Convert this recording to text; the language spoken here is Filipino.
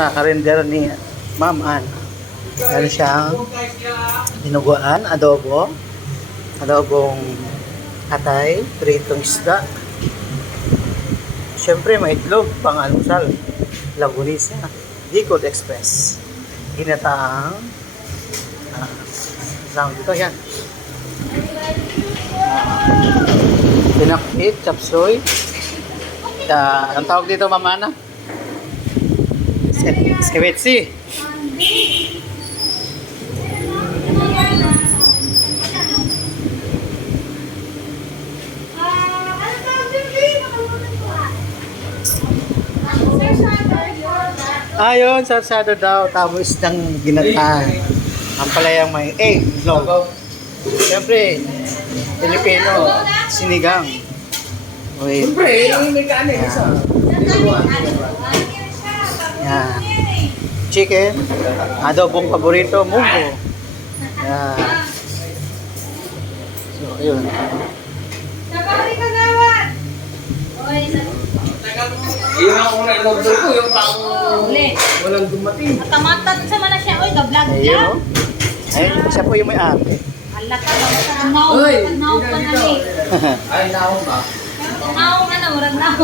sa kalender ni Ma'am Ann. Meron siyang dinuguan, adobo, adobong atay, pritong isda. Siyempre, may itlog, pang almusal. Lagunisa, Bicol Express. Ginataang ah, tawag dito, yan. Ah, Pinakit, chapsoy. Uh, ang tawag dito, mamana? Skewetsi. Ayun, sarsado daw. Tapos ng ginata. Ang palayang may egg, no? Siyempre, Filipino, sinigang. Wait. Siyempre, hindi ka ano isa. Yan. Chicken. Adobong paborito, munggo. Yan. So, ayun. Sabari ka gawad! Oy, Yun ang una in-order ko, yung pang walang dumating. Matamatan sa mana siya, oy, gablag Ayun, siya. oh. Ayun, siya po yung may-ari. Ala ka, tanaw, tanaw ka na ni. Ay, naon ba? Tanaw ka na, murag naw.